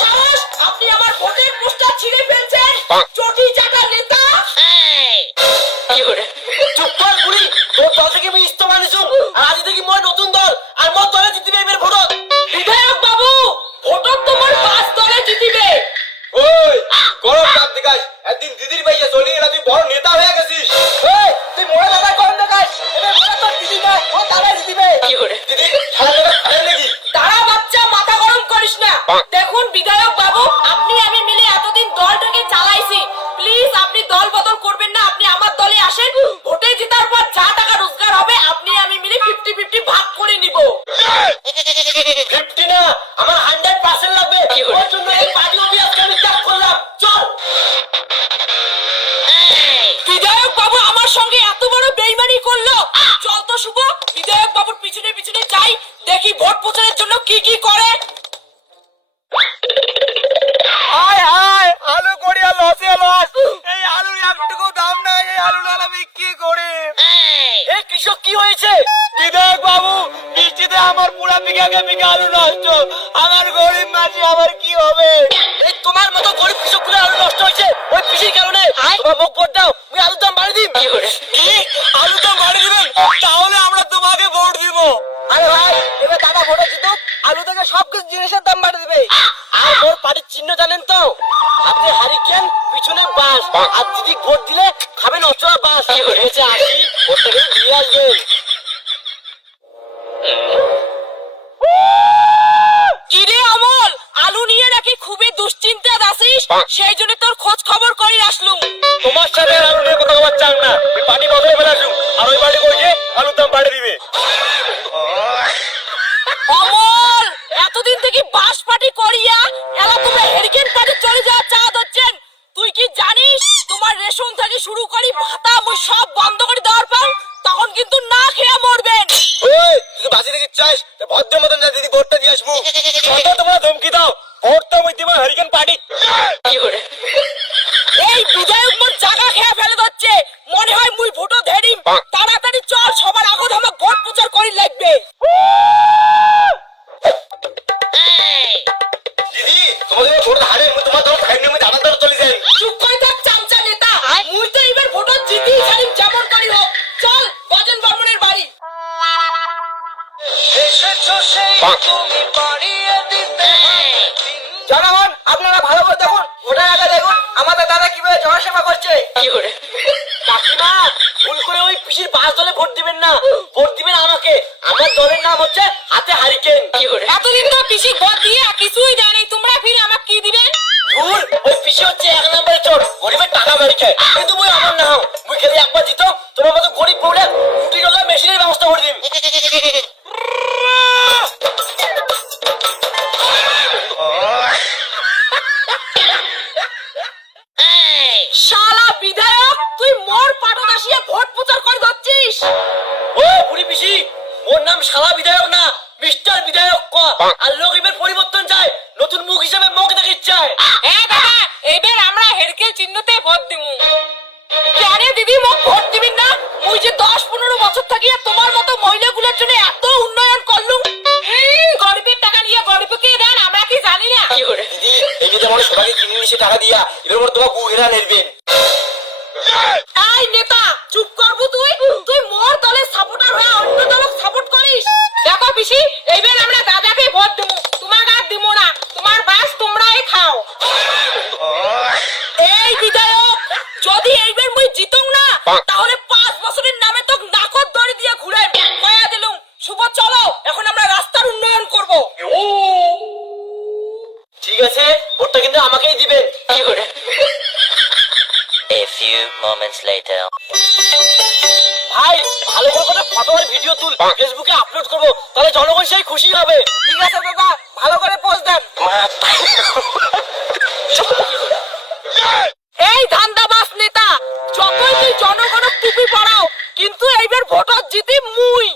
সাহস আপনি আমার ভোটের পোস্টার ছিঁড়ে ফেলছেন চটি চাটা নেতা চুপ কর বুড়ি তোর দল থেকে আমি ইস্তফা নিছু আর আজ থেকে মই নতুন দল আর মোর দলে জিতবে এবার ভোট বিধায়ক বাবু ভোটত তোমার পাঁচ দলে জিতিবে ওই গরম কাপ দেখাস একদিন দিদির ভাইয়া চলে গেল তুই বড় নেতা হয়ে গেছিস ওই তুই মোড়ে দাদা গরম দেখাস এবার মোড়ে তোর দিদি না ও দাদা জিতবে দিদি খেলা দেবে খেলেন নাকি তারা বাচ্চা মাথা গরম করিস না দেখুন বিধায়ক বাবু আপনি আমি মিলে এতদিন দলটাকে চালাইছি প্লিজ আপনি দল বদল করবেন না আপনি আমার দলে আসেন ভোটে জেতার পর যা টাকা রোজগার হবে আপনি আমি মিলে 50-50 ভাগ করে নিব 50 না আমার 100% লাগবে ওর জন্য এই পার্টি অফিস আমি ত্যাগ করলাম চল বিধায়ক বাবু আমার সঙ্গে এত বড় বেইমানি করলো চল তো শুভ বিধায়ক বাবুর পিছনে পিছনে যাই দেখি ভোট প্রচারের জন্য কি কি করে আয় আয় আলু করিয়া লসে লস এই আলুর একটুকু দাম নাই এই আলু ডালা বিক্রি করে এই কৃষক কি হয়েছে বিধায়ক বাবু বৃষ্টিতে আমার পুরা বিঘাকে বিঘা আলু নষ্ট আমার গরিব মাঝি আমার কি হবে এই তোমার মতো গরিব কৃষকগুলো আলু নষ্ট হয়েছে ওই কৃষির কারণে তোমার মুখ ভোট দাও তুমি আলুর দাম বাড়িয়ে দিন কি আলুর দাম বাড়িয়ে দিবেন তাহলে আমরা তোমাকে ভোট দিব আরে ভাই এবার দাদা ভোটে জিতুক আলু থেকে সবকিছু জিনিসের দাম বাড়িয়ে দিবে আর মোর পার্টির চিহ্ন জানেন তো আপনি হারিকেন পিছনে বাস আর দিদি ভোট দিলে খাবেন অচরা বাস এসে আসি ভোটটাকে দিয়ে আসবেন কিরে অমল আলু নিয়ে নাকি খুবই দুশ্চিন্তায় আছিস সেই জন্য তোর খোঁজ খবর করে আসলুম তোমার সাথে আর আলু নিয়ে কথা বলার চান না ওই পার্টি বদলে ফেলাছু আর ওই পার্টি কইছে আলুর দাম বাড়িয়ে দিবে অমল এতদিন থেকে বাস পার্টি করিয়া এলা তোমরা হেরিকেন পার্টি চলে যাওয়া চা দিচ্ছেন তুই কি জানিস তোমার রেশন থেকে শুরু করি ভাতা মুই সব বন্ধ করে দেওয়ার পর তখন কিন্তু না খেয়ে মরবেন ওই তুই বাজি থেকে চাইস ভদ্র মতন যা দিদি ভোটটা দিয়ে আসবো কত তোমরা ধমকি দাও ভোট তো আমি দিব হরিকেন পার্টি এই বিধায়ক মোর জায়গা খেয়ে ফেলে দিচ্ছে মনে হয় মুই ভোটও ধেরিম তাড়াতাড়ি চল সবার আগত আমার ভোট প্রচার করি লাগবে দিদি তোমাদের ভোট হারে আমি তোমার দল খাই নিয়ে দাদা দল চলে যাই চুপ করে থাক চামচা নেতা মুই তো এবার ভোটও জিতি ছাড়িম যেমন করি হোক চল গজেন বর্মনের বাড়ি এসেছো সেই তুমি পাড়িয়ে দিতে জনগণ আপনারা ভালো করে দেখুন ভোটের আগে দেখুন আমাদের দাদা কিভাবে জনসেবা করছে কাকিমা ভুল করে ওই পিসির বাস দলে ভোট দিবেন না ভোট দিবেন আমাকে আমার দলের নাম হচ্ছে হাতে হারিকেন এতদিন তো পিসি ভোট দিয়ে কিছুই দেয় নাই তোমরা ফিরে আমাকে কি দিবেন ধুর ওই পিসি হচ্ছে এক নম্বরে চোর গরিবের টাকা মারি খায় কিন্তু মুই আমার না হও মুই খেলে একবার জিতো তোমার মতো গরিব বউরা রুটি ডলা মেশিনের ব্যবস্থা করে দিন শালা বিধায়ক তুই মোর পাটন আসিয়া ভোট প্রচার করে দিচ্ছিস ও বুড়ি পিসি মোর নাম শালা বিধায়ক না মিস্টার বিধায়ক ক আর লোক এবার পরিবর্তন চায় নতুন মুখ হিসেবে মুখ দেখির চায় হ্যাঁ দাদা এইবার আমরা হেরকেল চিহ্নতে ভোট দিমু কেন দিদি মোক ভোট দিবেন না মুই যে 10-15 বছর থাকিয়া তোমার মতো মহিলাগুলোর জন্য এত উন্নয়ন করলুম গরিবের টাকা নিয়ে গরিবকে দেন আমরা কি জানি না দিদি এই যে তোমার সবাইকে কিনে নিয়ে টাকা দিয়া এর উপর তোমার বুহেরা নেবেন এই নেতা চুপ করবো তুই মোর দলের সাপোর্টার হয়ে অন্য দলক সাপোর্ট করিস দেখো পিসি এইবার আমরা দাদাকে ভোট দেবো তোমার আর দিমু না তোমার বাস তোমরাই খাও এই বিধায়ক যদি এইবার মুই জিতুম না তাহলে 5 বছরের নামে তো নাকত দড়ি দিয়ে ঘুরে কয়া দিলুম শুভ চলো এখন আমরা রাস্তার উন্নয়ন করব ঠিক আছে ভোটটা কিন্তু আমাকেই দিবেন A few moments later. ভাই ভালো করে একটা ফটো আর ভিডিও তুল ফেসবুকে আপলোড করব তাহলে জনগণ সেই খুশি হবে ঠিক আছে দাদা ভালো করে পোস্ট দেন এই ধান্দাবাজ নেতা যতই তুই জনগণের টুপি পরাও কিন্তু এইবার ভোটত জিতি মুই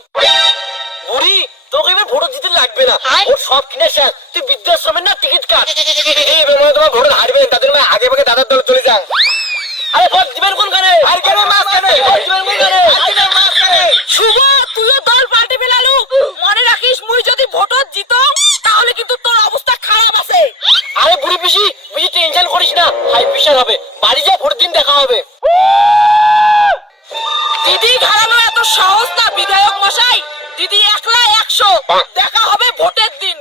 বুড়ি তোকে এবার ভোট দিতে লাগবে না ওর সব কিনে শেষ তুই বৃদ্ধাশ্রমের না টিকিট কাট এবার মনে তোমার ভোট হারবেন তাদের আগে ভাগে দাদার দল চলে যান আরে ভোট দিবেন কোনখানে আর কেন মাছ কেন ভোট দিবেন কোনখানে আর কেন মাছ কেন শুভ তুইও দল পাল্টে ফেলালু মনে রাখিস মুই যদি ভোটত জিতো তাহলে কিন্তু তোর অবস্থা খারাপ আছে আরে দরকার হবে, বাড়ি যা ভোট দিন দেখা হবে। দিদি হারানো এত সহজ না বিধায়ক মশাই, দিদি একলা 100, দেখা হবে ভোটের দিন।